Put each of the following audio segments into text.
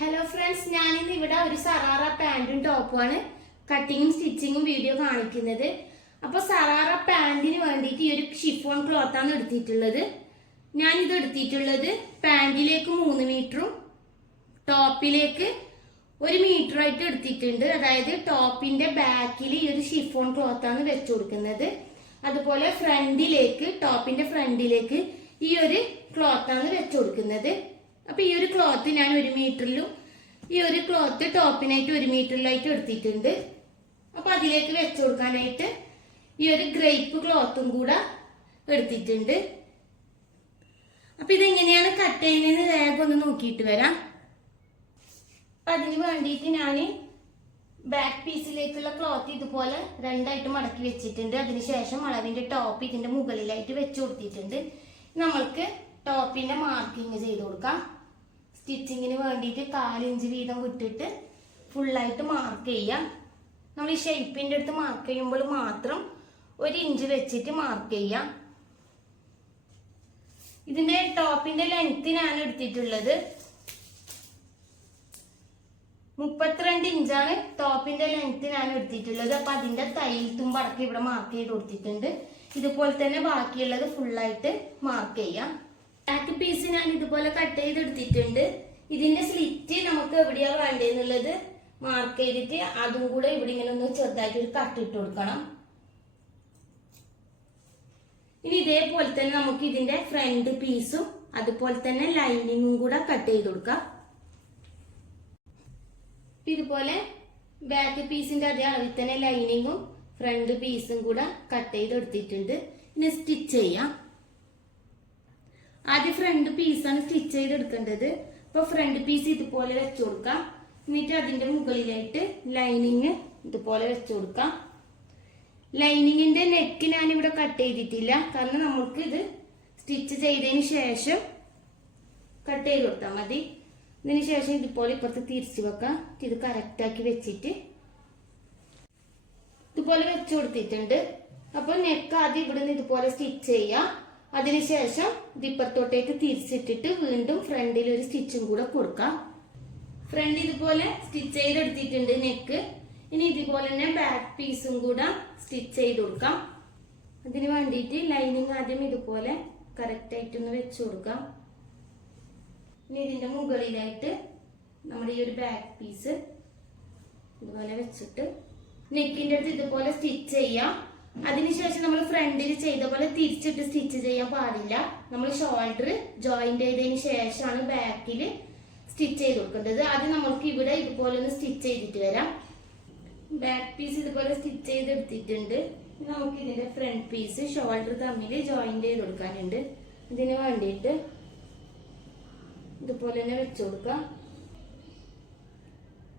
Hello friends, ഞാനിന്ന് ഇവിടെ ഒരു സറാറ പാന്റും ടോപ്പുമാണ് കട്ടിങ്ങും സ്റ്റിച്ചിങ്ങും വീഡിയോ കാണിക്കുന്നത്. അപ്പോൾ സറാറ പാന്റിന് വേണ്ടിയിട്ട് ഈ ഒരു ഷിഫോൺ ക്ലോത്താണ് എടുത്തിട്ടുള്ളത്. ഞാനിത് എടുത്തിട്ടുള്ളത് പാന്റിലേക്ക് 3 മീറ്ററും ടോപ്പിലേക്ക് 1 മീറ്ററായിട്ട് എടുത്തിട്ടുണ്ട്. അതായത് ടോപ്പിന്റെ ബാക്കിൽ ഈ ഒരു ഷിഫോൺ ക്ലോത്താണ് വെച്ചു കൊടുക്കുന്നത്. അതുപോലെ ടോപ്പിന്റെ ഫ്രണ്ടിലേക്ക് ഈ ഒരു ക്ലോത്താണ് വെച്ചു കൊടുക്കുന്നത്. അപ്പൊ ഈ ഒരു ക്ലോത്ത് ഞാൻ 1 മീറ്ററിലും ഈ ഒരു ക്ലോത്ത് ടോപ്പിനായിട്ട് 1 മീറ്ററിലായിട്ട് എടുത്തിട്ടുണ്ട്. അപ്പൊ അതിലേക്ക് വെച്ചു കൊടുക്കാനായിട്ട് ഈ ഒരു ഗ്രേപ്പ് ക്ലോത്തും കൂടെ എടുത്തിട്ടുണ്ട്. അപ്പൊ ഇതെങ്ങനെയാണ് കട്ട് ചെയ്യുന്നതെന്ന് വേഗം ഒന്ന് നോക്കിയിട്ട് വരാം. അപ്പൊ അതിന് വേണ്ടിയിട്ട് ഞാൻ ബാക്ക് പീസിലേക്കുള്ള ക്ലോത്ത് ഇതുപോലെ 2ആയിട്ട് മടക്കി വെച്ചിട്ടുണ്ട്. അതിനുശേഷം അളവിന്റെ ടോപ്പ് ഇതിന്റെ മുകളിലായിട്ട് വെച്ചു കൊടുത്തിട്ടുണ്ട്. നമ്മൾക്ക് ടോപ്പിന്റെ മാർക്കിങ് ചെയ്ത് കൊടുക്കാം. സ്റ്റിച്ചിങ്ങിന് വേണ്ടിയിട്ട് 1/4 ഇഞ്ച് വീതം വിട്ടിട്ട് ഫുള്ളായിട്ട് മാർക്ക് ചെയ്യാം. നമ്മൾ ഈ ഷേപ്പിന്റെ അടുത്ത് മാർക്ക് ചെയ്യുമ്പോൾ മാത്രം 1 ഇഞ്ച് വെച്ചിട്ട് മാർക്ക് ചെയ്യാം. ഇതിന്റെ ടോപ്പിന്റെ ലെങ്ത് ഞാൻ എടുത്തിട്ടുള്ളത് 32 ഇഞ്ചാണ്. ടോപ്പിന്റെ ലെങ്ത് ഞാൻ എടുത്തിട്ടുള്ളത്. അപ്പൊ അതിന്റെ തയ്യൽ തുമ്പടക്കം ഇവിടെ മാർക്ക് ചെയ്ത് കൊടുത്തിട്ടുണ്ട്. ഇതുപോലെ തന്നെ ബാക്കിയുള്ളത് ഫുള്ളായിട്ട് മാർക്ക് ചെയ്യാം. ബാക്ക് പീസ് ഞാൻ ഇതുപോലെ കട്ട് ചെയ്തെടുത്തിട്ടുണ്ട്. ഇതിന്റെ സ്ലിറ്റ് നമുക്ക് എവിടെയാ വേണ്ടതെന്നുള്ളത് മാർക്ക് ചെയ്തിട്ട് അതും കൂടെ ഇവിടെ ഇങ്ങനെ ഒന്ന് ചെറുതായിട്ട് ഒരു കട്ട് ഇട്ട് കൊടുക്കണം. ഇനി ഇതേപോലെ തന്നെ നമുക്ക് ഇതിന്റെ ഫ്രണ്ട് പീസും അതുപോലെ തന്നെ ലൈനിങ്ങും കൂടെ കട്ട് ചെയ്ത് കൊടുക്കാം. ഇതുപോലെ ബാക്ക് പീസിന്റെ അതേ അളവിൽ തന്നെ ലൈനിങ്ങും ഫ്രണ്ട് പീസും കൂടെ കട്ട് ചെയ്തെടുത്തിട്ടുണ്ട്. ഇനി സ്റ്റിച്ച് ചെയ്യാം. ആദ്യം ഫ്രണ്ട് പീസാണ് സ്റ്റിച്ച് ചെയ്തെടുക്കേണ്ടത്. അപ്പൊ ഫ്രണ്ട് പീസ് ഇതുപോലെ വെച്ചു കൊടുക്കാം. എന്നിട്ട് അതിന്റെ മുകളിലായിട്ട് ലൈനിങ് ഇതുപോലെ വെച്ചു കൊടുക്കാം. ലൈനിങ്ങിന്റെ നെക്ക് ഞാനിവിടെ കട്ട് ചെയ്തിട്ടില്ല, കാരണം നമുക്ക് ഇത് സ്റ്റിച്ച് ചെയ്തതിന് ശേഷം കട്ട് ചെയ്ത് കൊടുത്താൽ മതി. ഇതിന് ശേഷം ഇതുപോലെ ഇപ്പുറത്ത് തിരിച്ചു വെക്കാം. ഇത് കറക്റ്റ് ആക്കി വെച്ചിട്ട് ഇതുപോലെ വെച്ചു കൊടുത്തിട്ടുണ്ട്. അപ്പൊ നെക്ക് ആദ്യം ഇവിടെ നിന്ന് ഇതുപോലെ സ്റ്റിച്ച് ചെയ്യാം. അതിനുശേഷം ഇപ്പുറത്തോട്ടേക്ക് തിരിച്ചിട്ടിട്ട് വീണ്ടും ഫ്രണ്ടിൽ ഒരു സ്റ്റിച്ചും കൂടെ കൊടുക്കാം. ഫ്രണ്ട് ഇതുപോലെ സ്റ്റിച്ച് ചെയ്തെടുത്തിട്ടുണ്ട് നെക്ക്. ഇനി ഇതുപോലെ തന്നെ ബാക്ക് പീസും കൂടെ സ്റ്റിച്ച് ചെയ്ത് കൊടുക്കാം. അതിന് വേണ്ടിയിട്ട് ലൈനിങ് ആദ്യം ഇതുപോലെ കറക്റ്റ് ആയിട്ടൊന്ന് വെച്ചു കൊടുക്കാം. ഇനി ഇതിന്റെ മുകളിലായിട്ട് നമ്മുടെ ഈ ഒരു ബാക്ക് പീസ് ഇതുപോലെ വെച്ചിട്ട് നെക്കിന്റെ അടുത്ത് ഇതുപോലെ സ്റ്റിച്ച് ചെയ്യാം. അതിനുശേഷം നമ്മൾ ഫ്രണ്ടിൽ ചെയ്ത പോലെ തിരിച്ചിട്ട് സ്റ്റിച്ച് ചെയ്യാൻ പാടില്ല. നമ്മൾ ഷോൾഡർ ജോയിന്റ് ചെയ്തതിന് ശേഷമാണ് ബാക്കിൽ സ്റ്റിച്ച് ചെയ്ത് കൊടുക്കേണ്ടത്. അത് നമ്മൾക്ക് ഇവിടെ ഇതുപോലെ ഒന്ന് സ്റ്റിച്ച് ചെയ്തിട്ട് വരാം. ബാക്ക് പീസ് ഇതുപോലെ സ്റ്റിച്ച് ചെയ്തെടുത്തിട്ടുണ്ട്. നമുക്ക് ഇതിന്റെ ഫ്രണ്ട് പീസ് ഷോൾഡർ തമ്മിൽ ജോയിന്റ് ചെയ്ത് കൊടുക്കാനുണ്ട്. ഇതിന് വേണ്ടിയിട്ട് ഇതുപോലെ തന്നെ വെച്ചു കൊടുക്കാം.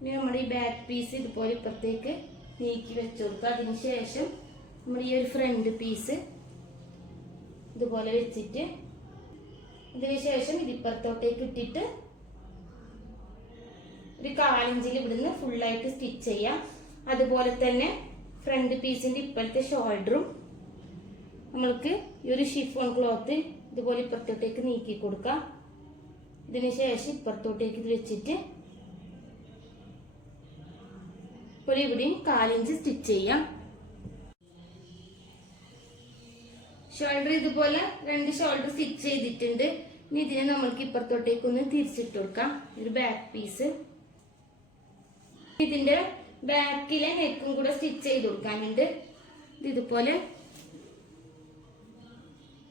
ഇനി നമ്മുടെ ഈ ബാക്ക് പീസ് ഇതുപോലെ ഇപ്പുറത്തേക്ക് നീക്കി വെച്ചു കൊടുക്കുക. അതിനുശേഷം നമ്മുടെ ഈ ഒരു ഫ്രണ്ട് പീസ് ഇതുപോലെ വെച്ചിട്ട് ഇതിനുശേഷം ഇതിപ്പുറത്തോട്ടേക്ക് ഇട്ടിട്ട് ഒരു 1/4 ഇഞ്ചിൽ ഇവിടുന്ന് ഫുള്ളായിട്ട് സ്റ്റിച്ച് ചെയ്യാം. അതുപോലെ തന്നെ ഫ്രണ്ട് പീസിന്റെ ഇപ്പോഴത്തെ ഷോൾഡറും നമ്മൾക്ക് ഈ ഒരു ഷിഫോൺ ക്ലോത്ത് ഇതുപോലെ ഇപ്പുറത്തോട്ടേക്ക് നീക്കി കൊടുക്കാം. ഇതിനുശേഷം ഇപ്പുറത്തോട്ടേക്ക് ഇത് വെച്ചിട്ട് ഇപ്പോൾ ഇവിടെയും 1/4 ഇഞ്ച് സ്റ്റിച്ച് ചെയ്യാം. ഷോൾഡർ ഇതുപോലെ 2 ഷോൾഡർ സ്റ്റിച്ച് ചെയ്തിട്ടുണ്ട്. ഇനി ഇതിനെ നമ്മൾക്ക് ഇപ്പുറത്തോട്ടേക്ക് ഒന്ന് തിരിച്ചിട്ട് കൊടുക്കാം. ഒരു ബാക്ക് പീസ് ഇതിന്റെ ബാക്കിലെ നെക്കും കൂടെ സ്റ്റിച്ച് ചെയ്ത് കൊടുക്കാനുണ്ട്. ഇതുപോലെ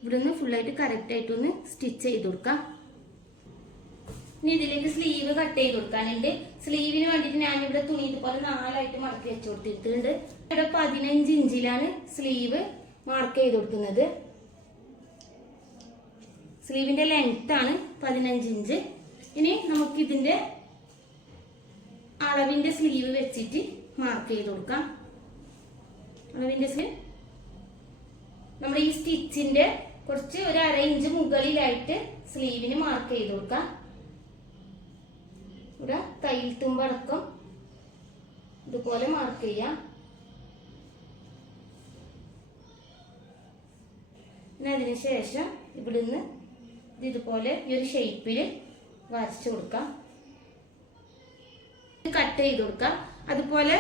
ഇവിടുന്ന് ഫുള്ളായിട്ട് കറക്റ്റ് ആയിട്ടൊന്ന് സ്റ്റിച്ച് ചെയ്ത് കൊടുക്കാം. ഇനി ഇതിലേക്ക് സ്ലീവ് കട്ട് ചെയ്ത് കൊടുക്കാനുണ്ട്. സ്ലീവിന് വേണ്ടിയിട്ട് ഞാനിവിടെ തുണി ഇതുപോലെ 4ആയിട്ട് മടക്കി വെച്ച് കൊടുത്തിട്ടുണ്ട്. ഇവിടെ 15 ഇഞ്ചിലാണ് സ്ലീവ് മാർക്ക് ചെയ്ത് കൊടുക്കുന്നത്. സ്ലീവിന്റെ ലെങ്ത് ആണ് 15 ഇഞ്ച്. ഇനി നമുക്ക് ഇതിന്റെ അളവിന്റെ സ്ലീവ് വെച്ചിട്ട് മാർക്ക് ചെയ്ത് കൊടുക്കാം. അളവിന്റെ സ്ലീവ് നമ്മുടെ ഈ സ്റ്റിച്ചിന്റെ കുറച്ച് ഒരു 1/2 ഇഞ്ച് മുകളിലായിട്ട് സ്ലീവിന് മാർക്ക് ചെയ്ത് കൊടുക്കാം. ഇവിടെ തയ്യൽ തുമ്പടക്കം ഇതുപോലെ മാർക്ക് ചെയ്യാം. പിന്നെ അതിനുശേഷം ഇവിടുന്ന് ഇതുപോലെ ഈ ഒരു ഷേപ്പിൽ വരച്ചു കൊടുക്കാം. കട്ട് ചെയ്ത് കൊടുക്കാം. അതുപോലെ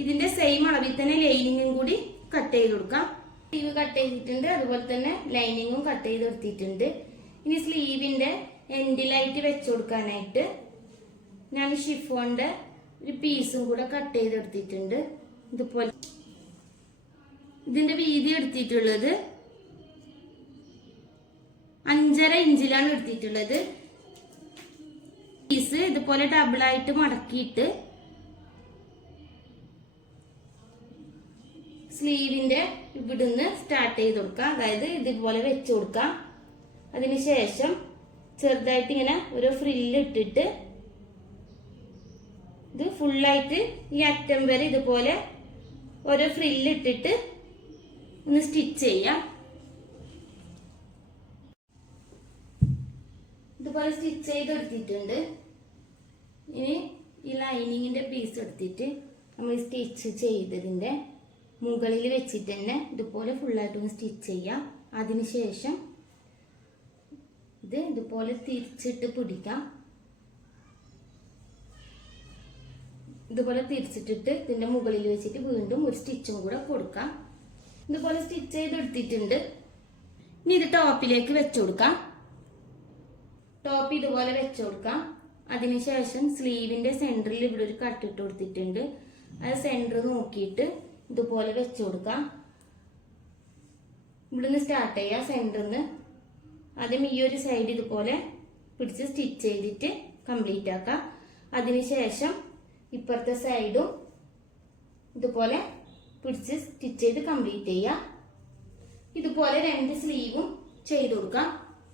ഇതിന്റെ സെയിം അളവിൽ തന്നെ ലൈനിങ്ങും കൂടി കട്ട് ചെയ്ത് കൊടുക്കാം. സ്ലീവ് കട്ട് ചെയ്തിട്ടുണ്ട്, അതുപോലെ തന്നെ ലൈനിങ്ങും കട്ട് ചെയ്ത് എടുത്തിട്ടുണ്ട്. ഇനി സ്ലീവിന്റെ എൻഡിലായിട്ട് വെച്ച് കൊടുക്കാനായിട്ട് ഞാൻ ഷിഫോണിന്റെ ഒരു പീസും കൂടെ കട്ട് ചെയ്ത് എടുത്തിട്ടുണ്ട്. ഇതുപോലെ ഇതിന്റെ വീതി എടുത്തിട്ടുള്ളത് 5.5 ഇഞ്ചിലാണ് എടുത്തിട്ടുള്ളത്. പീസ് ഇതുപോലെ ഡബിൾ ആയിട്ട് മടക്കിയിട്ട് സ്ലീവിന്റെ ഇവിടുന്ന് സ്റ്റാർട്ട് ചെയ്ത് കൊടുക്കാം. അതായത് ഇതുപോലെ വെച്ച് കൊടുക്കാം. അതിനുശേഷം ചെറുതായിട്ട് ഇങ്ങനെ ഒരു ഫ്രില്ല് ഇട്ടിട്ട് ഇത് ഫുള്ളായിട്ട് ഈ അറ്റം വരെ ഇതുപോലെ ഓരോ ഫ്രില്ല് ഇട്ടിട്ട് ഒന്ന് സ്റ്റിച്ച് ചെയ്യാം. ഇതുപോലെ സ്റ്റിച്ച് ചെയ്ത് എടുത്തിട്ടുണ്ട്. ഇനി ഈ ലൈനിങ്ങിന്റെ പീസ് എടുത്തിട്ട് നമ്മൾ സ്റ്റിച്ച് ചെയ്തതിന്റെ മുകളിൽ വെച്ചിട്ട് തന്നെ ഇതുപോലെ ഫുള്ളായിട്ടൊന്ന് സ്റ്റിച്ച് ചെയ്യാം. അതിനുശേഷം ഇത് ഇതുപോലെ തിരിച്ചിട്ട് പിടിക്കാം. ഇതുപോലെ തിരിച്ചിട്ടിട്ട് ഇതിന്റെ മുകളിൽ വെച്ചിട്ട് വീണ്ടും ഒരു സ്റ്റിച്ചും കൂടെ കൊടുക്കാം. ഇതുപോലെ സ്റ്റിച്ച് ചെയ്ത് എടുത്തിട്ടുണ്ട്. ഇനി ഇത് ടോപ്പിലേക്ക് വെച്ചു കൊടുക്കാം. ടോപ്പ് ഇതുപോലെ വെച്ചു കൊടുക്കാം. അതിനുശേഷം സ്ലീവിന്റെ സെന്ററിൽ ഇവിടെ ഒരു കട്ട് ഇട്ട് കൊടുത്തിട്ടുണ്ട്. അത് സെന്റർ നോക്കിയിട്ട് ഇതുപോലെ വെച്ചു കൊടുക്കാം. ഇവിടുന്ന് സ്റ്റാർട്ട് ചെയ്യാം. സെന്ററിന്ന് ആദ്യം ഈ ഒരു സൈഡ് ഇതുപോലെ പിടിച്ച് സ്റ്റിച്ച് ചെയ്തിട്ട് കംപ്ലീറ്റ് ആക്കാം. അതിനുശേഷം ഇപ്പുറത്തെ സൈഡും ഇതുപോലെ പിടിച്ച് സ്റ്റിച്ച് ചെയ്ത് കംപ്ലീറ്റ് ചെയ്യാം. ഇതുപോലെ 2 സ്ലീവും ചെയ്ത് കൊടുക്കാം.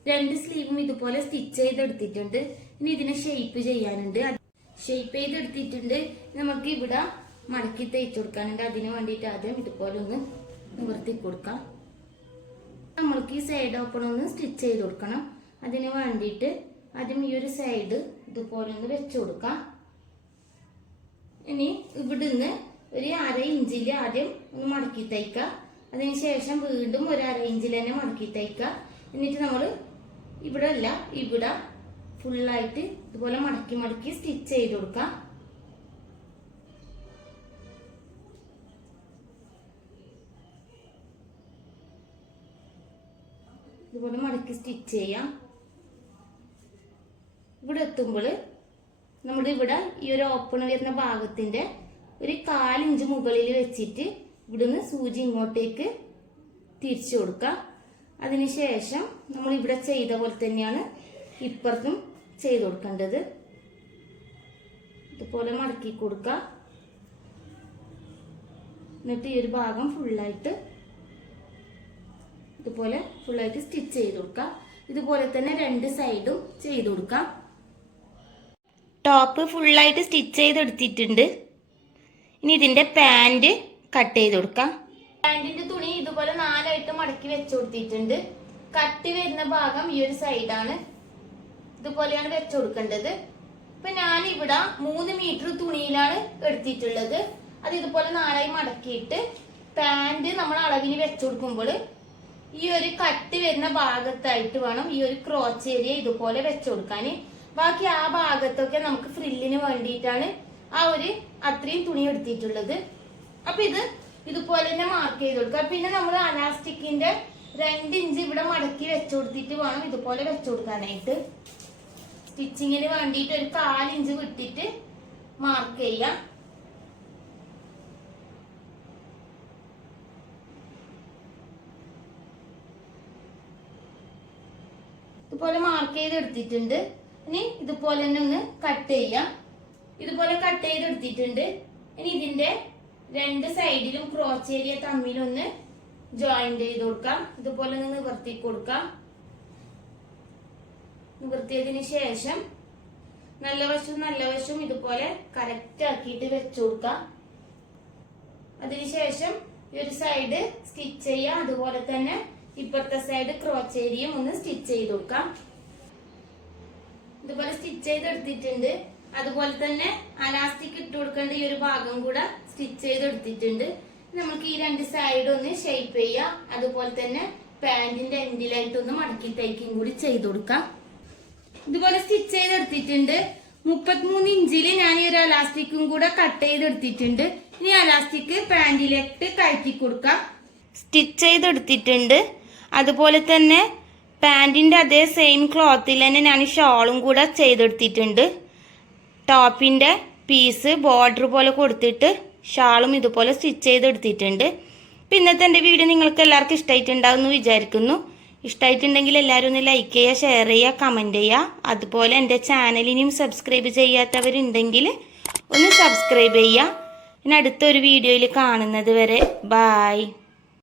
2 സ്ലീവും ഇതുപോലെ സ്റ്റിച്ച് ചെയ്തെടുത്തിട്ടുണ്ട്. ഇനി ഇതിനെ ഷേപ്പ് ചെയ്യാനുണ്ട്. ഷേപ്പ് ചെയ്തെടുത്തിട്ടുണ്ട്. നമുക്ക് ഇവിടെ മടക്കി തേച്ച് കൊടുക്കാനുണ്ട്. അതിന് വേണ്ടിയിട്ട് ആദ്യം ഇതുപോലെ ഒന്ന് നിവർത്തി കൊടുക്കാം. നമ്മൾക്ക് ഈ സൈഡ് ഓപ്പൺ ഒന്ന് സ്റ്റിച്ച് ചെയ്ത് കൊടുക്കണം. അതിന് വേണ്ടിയിട്ട് ആദ്യം ഈ ഒരു സൈഡ് ഇതുപോലെ ഒന്ന് വെച്ച് കൊടുക്കാം. ഇനി ഇവിടുന്ന് ഒരു 1/2 ഇഞ്ചിൽ ആദ്യം ഒന്ന് മടക്കി തയ്ക്കാം. അതിനുശേഷം വീണ്ടും ഒരു 1/2 ഇഞ്ചിൽ തന്നെ മടക്കി തയ്ക്കാം. എന്നിട്ട് നമ്മൾ ഇവിടെ അല്ല ഇവിടെ ഫുള്ളായിട്ട് ഇതുപോലെ മടക്കി മടക്കി സ്റ്റിച്ച് ചെയ്ത് കൊടുക്കാം. ഇതുപോലെ മടക്കി സ്റ്റിച്ച് ചെയ്യാം. ഇവിടെ എത്തുമ്പോൾ നമ്മുടെ ഇവിടെ ഈ ഒരു ഓപ്പൺ വരുന്ന ഭാഗത്തിന്റെ ഒരു 1/4 ഇഞ്ച് മുകളിൽ വെച്ചിട്ട് ഇവിടുന്ന് സൂചി ഇങ്ങോട്ടേക്ക് തിരിച്ചു കൊടുക്കാം. അതിനുശേഷം നമ്മൾ ഇവിടെ ചെയ്ത പോലെ തന്നെയാണ് ഇപ്പുറത്തും ചെയ്ത് കൊടുക്കേണ്ടത്. ഇതുപോലെ മടക്കി കൊടുക്കാം. എന്നിട്ട് ഈ ഒരു ഭാഗം ഫുള്ളായിട്ട് ഇതുപോലെ ഫുള്ളായിട്ട് സ്റ്റിച്ച് ചെയ്ത് കൊടുക്കാം. ഇതുപോലെ തന്നെ 2 സൈഡും ചെയ്ത് കൊടുക്കാം. ടോപ്പ് ഫുള്ളായിട്ട് സ്റ്റിച്ച് ചെയ്തെടുത്തിട്ടുണ്ട്. ഇനി ഇതിന്റെ പാന്റ് കട്ട് ചെയ്ത് കൊടുക്കാം. പാന്റിന്റെ തുണി ഇതുപോലെ 4 ആയിട്ട് മടക്കി വെച്ച് കൊടുത്തിട്ടുണ്ട്. കട്ട് വരുന്ന ഭാഗം ഈ ഒരു സൈഡാണ്. ഇതുപോലെയാണ് വെച്ച് കൊടുക്കേണ്ടത്. ഇപ്പൊ ഞാൻ ഇവിടെ 3 മീറ്റർ തുണിയിലാണ് എടുത്തിട്ടുള്ളത്. അത് ഇതുപോലെ 4 ആയി മടക്കിയിട്ട് പാന്റ് നമ്മൾ അളവിന് വെച്ച് കൊടുക്കുമ്പോൾ ഈ ഒരു കട്ട് വരുന്ന ഭാഗത്തായിട്ട് വേണം ഈ ഒരു ക്രോച്ച് ഏരിയ ഇതുപോലെ വെച്ച് കൊടുക്കാൻ. ബാക്കി ആ ഭാഗത്തൊക്കെ നമുക്ക് ഫ്രില്ലിന് വേണ്ടിയിട്ടാണ് ആ ഒരു അത്രയും തുണി എടുത്തിട്ടുള്ളത്. അപ്പൊ ഇത് ഇതുപോലെ തന്നെ മാർക്ക് ചെയ്ത് കൊടുക്കുക. പിന്നെ നമ്മൾ അലാസ്റ്റിക്കിന്റെ 2 ഇഞ്ച് ഇവിടെ മടക്കി വെച്ച് കൊടുത്തിട്ട് വേണം ഇതുപോലെ വെച്ച് കൊടുക്കാനായിട്ട്. സ്റ്റിച്ചിങ്ങിന് വേണ്ടിയിട്ട് ഒരു 1/4 ഇഞ്ച് വിട്ടിട്ട് മാർക്ക് ചെയ്യാം. ഇതുപോലെ മാർക്ക് ചെയ്ത് എടുത്തിട്ടുണ്ട്. ഇനി ഇതുപോലെ തന്നെ ഒന്ന് കട്ട് ചെയ്യാം. ഇതുപോലെ കട്ട് ചെയ്ത് എടുത്തിട്ടുണ്ട്. ഇനി ഇതിന്റെ 2 സൈഡിലും ക്രോച്ച് ഏരിയ തമ്മിലൊന്ന് ജോയിന്റ് ചെയ്ത് കൊടുക്കാം. ഇതുപോലെ ഒന്ന് നിവർത്തി കൊടുക്കാം. നിവർത്തിയതിന് ശേഷം നല്ല വശവും ഇതുപോലെ കറക്റ്റ് ആക്കിയിട്ട് വെച്ചു കൊടുക്കാം. അതിനുശേഷം ഈ ഒരു സൈഡ് സ്റ്റിച്ച് ചെയ്യാം. അതുപോലെ തന്നെ ഇപ്പുറത്തെ സൈഡ് ക്രോച്ച് ഏരിയയും ഒന്ന് സ്റ്റിച്ച് ചെയ്ത് കൊടുക്കാം. ഇതുപോലെ സ്റ്റിച്ച് ചെയ്തെടുത്തിട്ടുണ്ട്. അതുപോലെ തന്നെ അലാസ്റ്റിക് ഇട്ട് കൊടുക്കേണ്ട ഈ ഒരു ഭാഗം കൂടെ സ്റ്റിച്ച് ചെയ്തെടുത്തിട്ടുണ്ട്. നമുക്ക് ഈ 2 സൈഡ് ഒന്ന് ഷേപ്പ് ചെയ്യാം. അതുപോലെ തന്നെ പാന്റിന്റെ എൻഡിലായിട്ട് ഒന്ന് മടക്കി തയ്ക്കും കൂടി ചെയ്ത് കൊടുക്കാം. ഇതുപോലെ സ്റ്റിച്ച് ചെയ്തെടുത്തിട്ടുണ്ട്. 33 ഇഞ്ചിൽ ഞാൻ ഈ ഒരു അലാസ്റ്റിക്കും കൂടെ കട്ട് ചെയ്തെടുത്തിട്ടുണ്ട്. ഇനി അലാസ്റ്റിക് പാൻറ്റിലേക്ക് കയറ്റി കൊടുക്കാം. സ്റ്റിച്ച് ചെയ്തെടുത്തിട്ടുണ്ട്. അതുപോലെ തന്നെ പാൻറ്റിൻ്റെ അതേ സെയിം ക്ലോത്തിൽ തന്നെ ഞാൻ ഷോളും കൂടെ ചെയ്തെടുത്തിട്ടുണ്ട്. ടോപ്പിൻ്റെ പീസ് ബോർഡർ പോലെ കൊടുത്തിട്ട് ഷാളും ഇതുപോലെ സ്റ്റിച്ച് ചെയ്തെടുത്തിട്ടുണ്ട്. അപ്പം ഇന്നത്തെ എൻ്റെ വീഡിയോ നിങ്ങൾക്ക് എല്ലാവർക്കും ഇഷ്ടമായിട്ടുണ്ടാവും എന്ന് വിചാരിക്കുന്നു. ഇഷ്ടമായിട്ടുണ്ടെങ്കിൽ എല്ലാവരും ഒന്ന് ലൈക്ക് ചെയ്യുക, ഷെയർ ചെയ്യുക, കമൻറ്റ് ചെയ്യുക. അതുപോലെ എൻ്റെ ചാനലിനും സബ്സ്ക്രൈബ് ചെയ്യാത്തവരുണ്ടെങ്കിൽ ഒന്ന് സബ്സ്ക്രൈബ് ചെയ്യുക. ഇനി അടുത്തൊരു വീഡിയോയിൽ കാണുന്നത് വരെ ബായ്.